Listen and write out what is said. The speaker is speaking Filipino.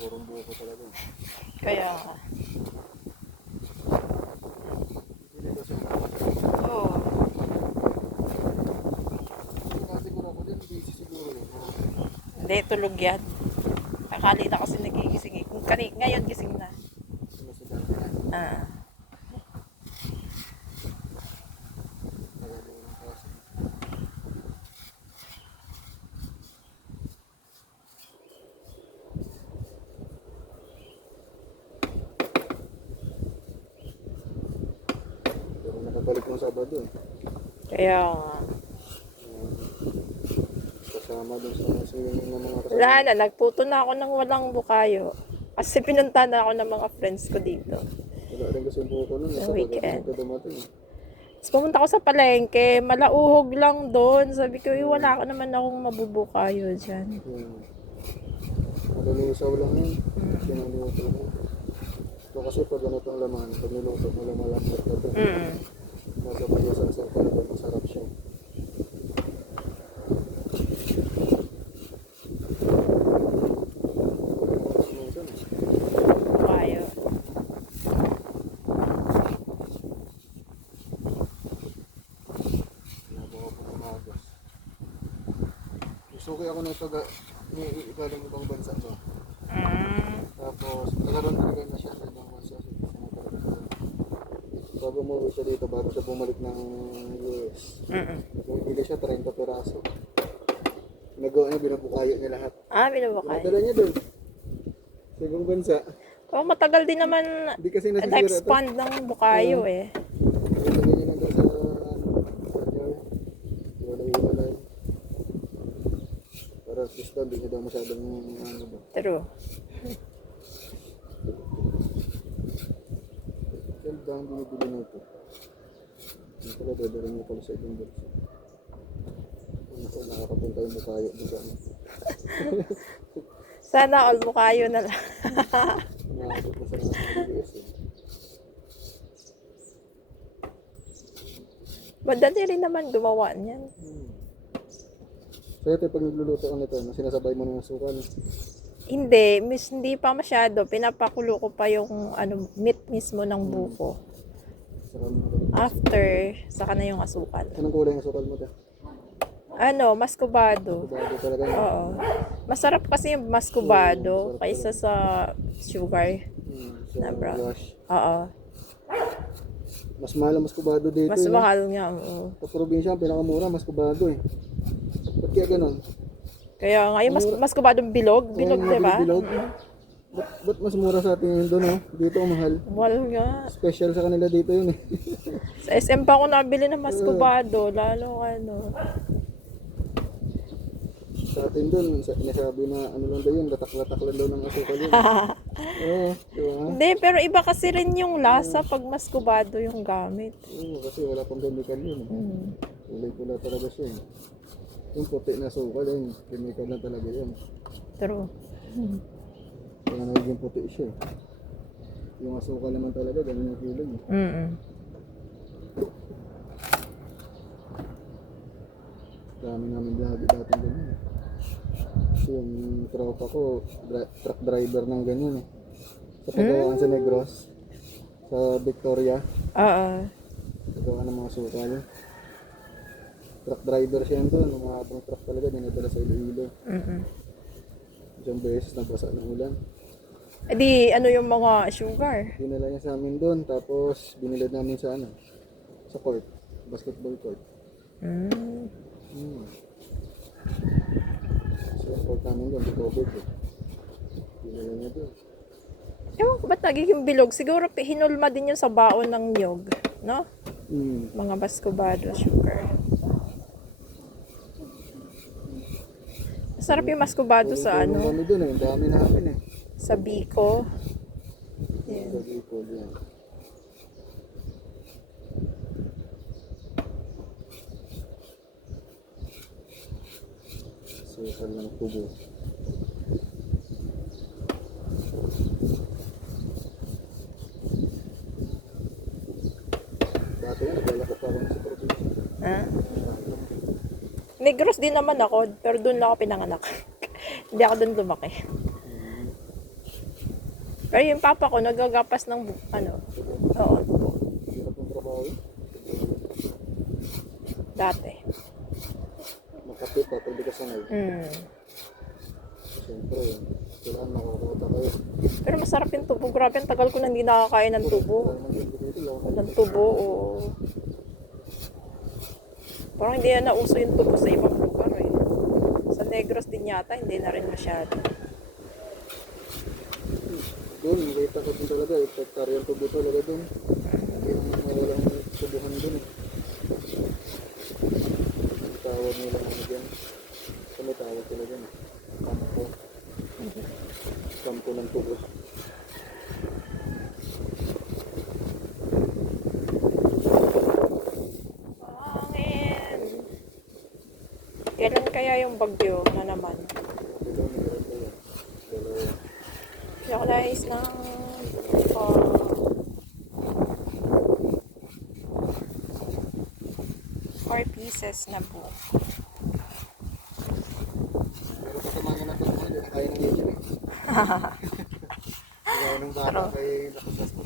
Purong buko talaga. Kaya nga. Hindi kasi ang Oo. siguro ako din, busy siguro yun. Hindi, tulog yan. Akali na kasi nagigising eh. Ngayon gising na. Sinusudan ka na. Ah. Nagagawa ng kaso. Pero nakabalik ng Sabado eh. Kaya nga. Kasama dun sa swimming ng mga kasama. Wala na, nagputo na ako ng walang bukayo. Kasi pinunta na ako ng mga friends ko dito. Wala rin kasi yung buko nun. Sa weekend. Ito dumating. Tapos pumunta ako sa palengke, malauhog lang doon. Sabi ko, wala ko naman akong mabubukayo dyan. Malulusaw lang yun. Sinuluto mo. Ito kasi pag ganitong laman, pag niluto mo lang malapot na ito. Nasa pag-asasar talaga, masarap siya. Bukayo. Nabawa ko ng magas. Suki ako ng taga galing ibang bansa to. Tapos nagkaroon talaga na siya sa ibang bansa. Bago umuwi siya dito, bago siya bumalik ng US. Bumili siya 30 peraso. Nagawa niya, binabukayo niya lahat. Binubukayo. Pinadala niya dun. Sa ibang bansa. Oh, matagal din naman Hindi kasi nasisira ito. na-expand ng bukayo eh. Pinadala niya lang sa jar. Iwalay-iwalay. Para at least hindi niya daw masyadong ano ba. True. Saan ba ang binibili nito? Hindi pala dadala niya pala sa ibang bansa. Ako nakakapunta yung bukayo dito. Sana all bukayo na lang. Nakakabot na sa US eh. Madali rin naman gumawa niyan. So ito pag nagluluto ka nito, sinasabay mo ng asukal. Hindi pa masyado. Pinapakulo ko pa yung meat mismo ng buko. Asukal mo. After, saka na yung asukal. Anong kulay ng asukal mo ito? Mascobado. Bago talaga yun. Oo. Masarap kasi yung mascobado kaysa sa sugar So, na brown. blush. Oo. Mas mahal ang maskubado dito. Mas eh. mahal nga. Oo. Sa probinsya, ang pinakamura, maskubado eh. Ba't kaya ganun? Kaya nga, yung mascobado bilog. Bilog, Oo, diba? bilog. Ba't mas mura sa atin yun doon, oh? Dito ang mahal. Mahal nga. Special sa kanila dito yun eh. Sa SM pa ako nabili ng mascobado. Lalo Sa atin doon, nasabi na ano lang daw yun, latak-latak lang daw ng asukal yun. Oo, diba? Hindi, pero iba kasi rin yung lasa pag mascobado yung gamit. Oo, kasi wala pang chemical yun. Kulay-pula talaga siya eh. Yung puti na asukal yun, chemical na talaga yun. True. Kaya nagiging puti siya eh. Yung asukal naman talaga, ganun yung kilog eh. Dami namin lagi dating ganyan eh. Kasi yung tropa ko, truck driver ng ganyan eh. Sa pagawaan sa Negros, sa Victoria, Oo. pagawaan ng mga sukal. Truck driver siya doon, yung mahabang truck talaga, dinadala sa Iloilo. Isang beses nagbasa ng ulan. E di, yung mga sugar? Dinala niya sa amin doon, tapos binilad namin sa sa court, basketball court. So yung court namin doon, di COVID eh. Dinala niya doon. Ewan ko ba't nagiging bilog? Siguro hinulma din yun sa baon ng niyog, no? Mga mascobado sugar. Masarap yung mascobado sa Kami doon eh, dami namin eh. sa biko. Sa Bicol yan. Sukal ng tubo. Dati yan, naglalakot pa ako sa probinsya. Negros din naman ako, pero doon lang ako pinanganak. Hindi ako doon lumaki. Pero yung papa ko, nagagapas ng, ano, oo, Hirap ng trabaho yun. dati. Makapit pa, pag di ka sanay. Siyempre, kailangan makakota kayo. Pero masarap yung tubo. Grabe, ang tagal ko na hindi nakakain ng tubo. Ng tubo, oo. Parang hindi na nauso yung tubo sa ibang lugar eh. Sa Negros din yata, hindi na rin masyado. Doon, nakita ko din talaga, hektaryang tubo talaga doon. Walang tubuhan doon eh. Ang tawag nila ano dyan. Sa may tawag sila dyan. Kampo. Kampo ng tubo. Hangin. Kailan kaya yung bagyo na naman? Dito, meron kayo. Dalawa. Hindi ako nais ng 4 pieces na buo. Pero kasama natin mo, hindi na kaya ng engine eh. Kaya ng bata kay nakasas ko.